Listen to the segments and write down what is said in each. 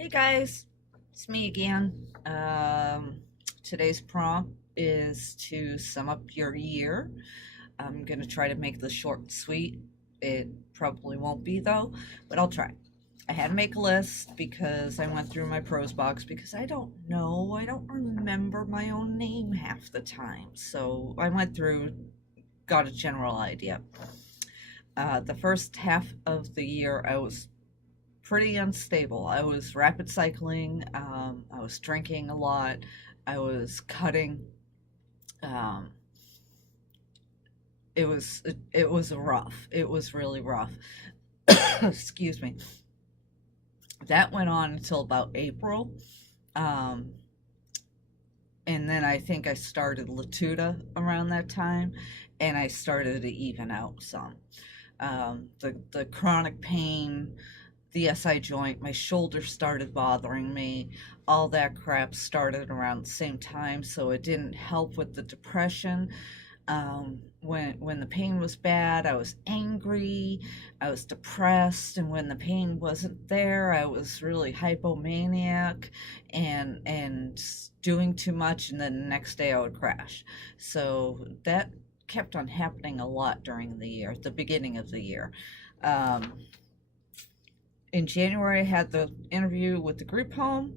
Hey guys, it's me again. Today's prompt is to sum up your year. I'm gonna try to make this short and sweet. It probably won't be though, but I'll try. I had to make a list because I went through my pros box because I don't remember my own name half the time. So I went through, got a general idea. The first half of the year, I was pretty unstable. I was rapid cycling. I was drinking a lot. I was cutting. Um, it was rough. It was really rough. Excuse me. That went on until about April. Um, and then I think I started Latuda around that time, and I started to even out some. The chronic pain, the SI joint, my shoulder started bothering me. All that crap started around the same time, so it didn't help with the depression. When the pain was bad, I was angry, I was depressed, and when the pain wasn't there, I was really hypomaniac and doing too much, and then the next day I would crash. So that kept on happening a lot during the year, the beginning of the year. Um, in January, I had the interview with the group home.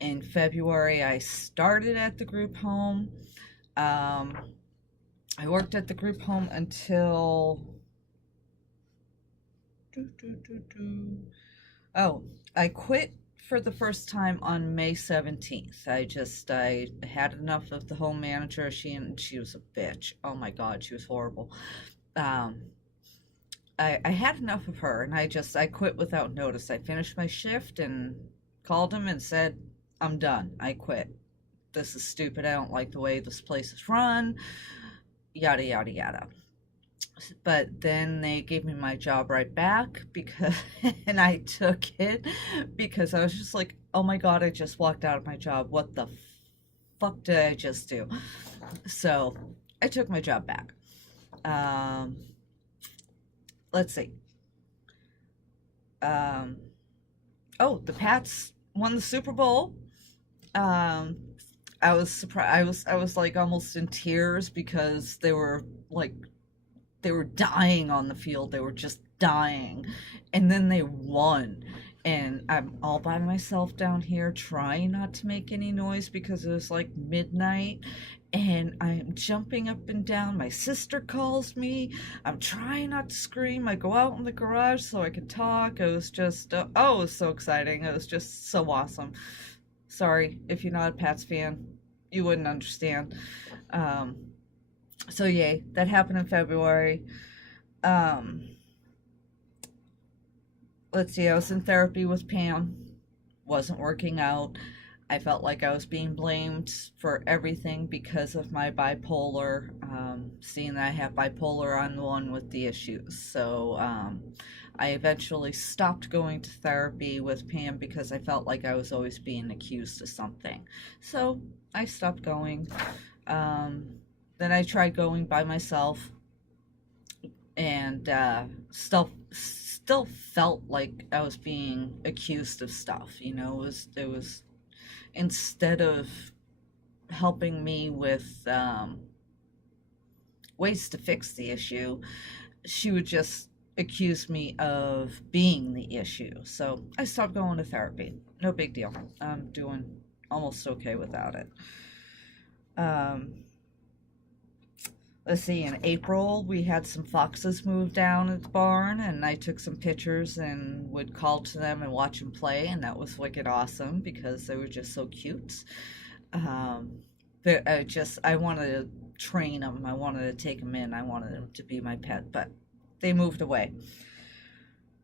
In February, I started at the group home. Um, I worked at the group home until. Oh, I quit for the first time on May 17th. I had enough of the home manager. She was a bitch. Oh my God, she was horrible. Um, I had enough of her, and I quit without notice. I finished my shift and called him and said, I'm done. I quit. This is stupid. I don't like the way this place is run. Yada, yada, yada. But then they gave me my job right back because, and I took it because I was just like, oh my God, I just walked out of my job. What the fuck did I just do? So I took my job back. Um, let's see. Um, oh, the Pats won the Super Bowl. Um, I was surprised. I was like almost in tears because they were dying on the field. They were just dying, and then they won. And I'm all by myself down here trying not to make any noise because it was like midnight, and I'm jumping up and down. My sister calls me. I'm trying not to scream. I go out in the garage so I can talk. It was just, oh, it was so exciting. It was just so awesome. Sorry if you're not a Pats fan, you wouldn't understand. Um, so yay, that happened in February. Um, let's see, I was in therapy with Pam. Wasn't working out. I felt like I was being blamed for everything because of my bipolar. Seeing that I have bipolar, I'm the one with the issues. So I eventually stopped going to therapy with Pam because I felt like I was always being accused of something. So I stopped going. Um, then I tried going by myself, and still felt like I was being accused of stuff. You know, it was instead of helping me with ways to fix the issue, she would just accuse me of being the issue. So I stopped going to therapy. No big deal. I'm doing almost okay without it. Um, let's see, in April, we had some foxes move down at the barn, and I took some pictures and would call to them and watch them play, and that was wicked awesome because they were just so cute. Um, I wanted to train them. I wanted to take them in. I wanted them to be my pet, but they moved away.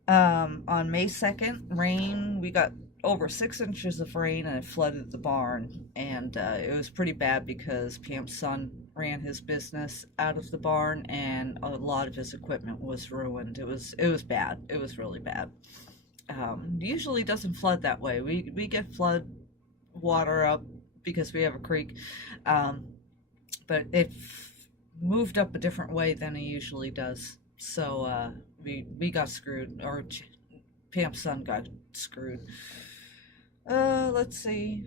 On May 2nd, rain, we got over 6 inches of rain and it flooded the barn. And it was pretty bad because Pam's son ran his business out of the barn and a lot of his equipment was ruined. It was bad. It was really bad. Usually doesn't flood that way. We get flood water up because we have a creek. Um, but it moved up a different way than it usually does. So we got screwed, or Pam's son got screwed. Let's see.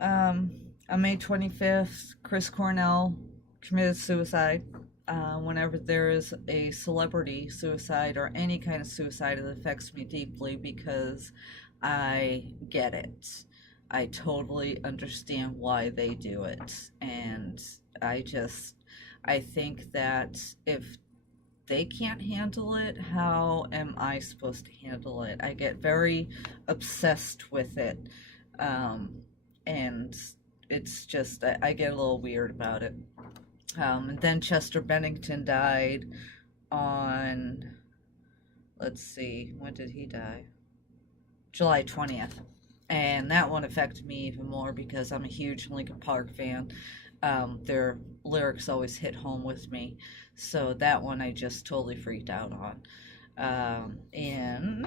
Um, on May 25th, Chris Cornell committed suicide. Whenever there is a celebrity suicide or any kind of suicide, it affects me deeply because I get it. I totally understand why they do it. And I think that if they can't handle it, how am I supposed to handle it? I get very obsessed with it. Um, and it's just, I get a little weird about it. And then Chester Bennington died on, let's see, when did he die? July 20th. And that one affected me even more because I'm a huge Linkin Park fan. Their lyrics always hit home with me. So that one I just totally freaked out on. And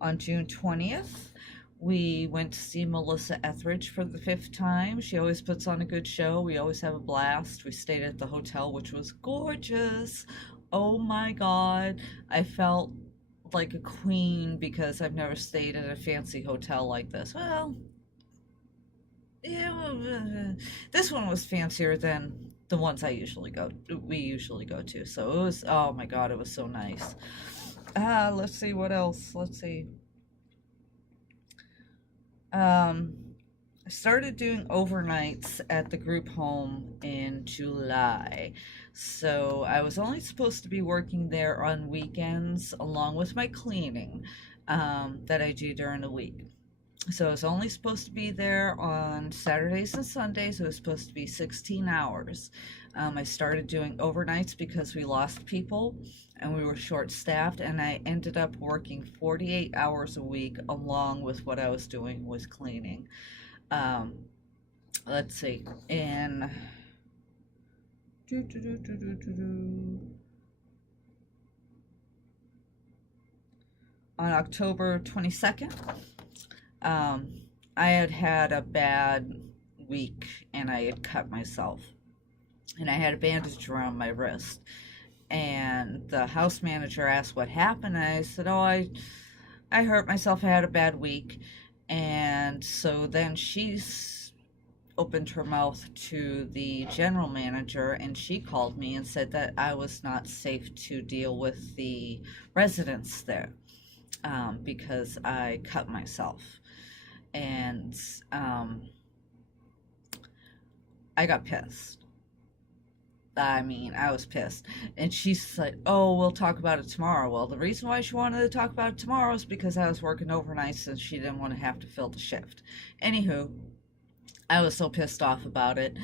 on June 20th, we went to see Melissa Etheridge for the 5th time. She always puts on a good show. We always have a blast. We stayed at the hotel, which was gorgeous. Oh my God. I felt like a queen because I've never stayed at a fancy hotel like this. Well, yeah, this one was fancier than the ones we usually go to. So it was, oh my God, it was so nice. Let's see what else. Let's see. I started doing overnights at the group home in July. So I was only supposed to be working there on weekends along with my cleaning that I do during the week. So I was only supposed to be there on Saturdays and Sundays. It was supposed to be 16 hours. I started doing overnights because we lost people and we were short staffed, and I ended up working 48 hours a week along with what I was doing with cleaning. Um, let's see. In on October 22nd, I had a bad week and I had cut myself. And I had a bandage around my wrist. And the house manager asked what happened. And I said, oh, I hurt myself. I had a bad week. And so then she's opened her mouth to the general manager, and she called me and said that I was not safe to deal with the residents there because I cut myself. And I got pissed. I mean, I was pissed. And she's like, oh, we'll talk about it tomorrow. Well, the reason why she wanted to talk about it tomorrow is because I was working overnights and she didn't want to have to fill the shift. Anywho, I was so pissed off about it.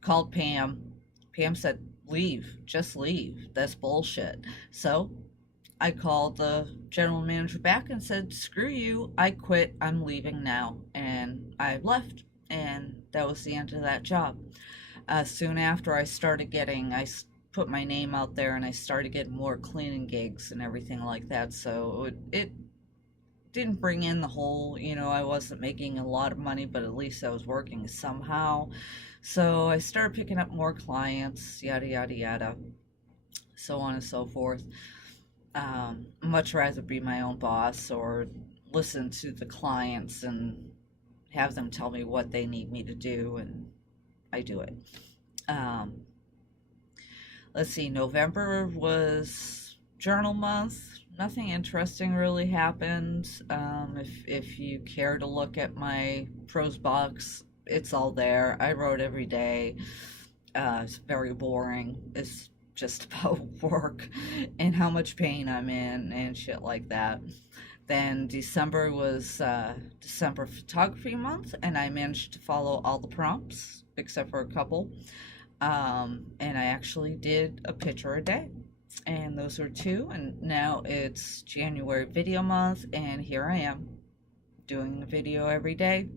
Called Pam. Pam said, leave. Just leave. That's bullshit. So I called the general manager back and said, screw you. I quit. I'm leaving now. And I left. And that was the end of that job. Soon after I put my name out there and I started getting more cleaning gigs and everything like that. So it didn't bring in the whole, I wasn't making a lot of money, but at least I was working somehow. So I started picking up more clients, yada, yada, yada, so on and so forth. Much rather be my own boss or listen to the clients and have them tell me what they need me to do, and I do it. Let's see, November was journal month. Nothing interesting really happened. If you care to look at my prose box, it's all there. I wrote every day. It's very boring. It's just about work and how much pain I'm in and shit like that. Then December was December photography month, and I managed to follow all the prompts except for a couple. And I actually did a picture a day. And those were 2, and now it's January video month, and here I am doing a video every day.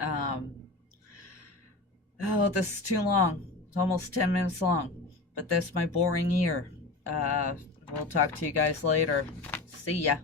Oh, this is too long. It's almost 10 minutes long, but that's my boring year. We'll talk to you guys later. See ya.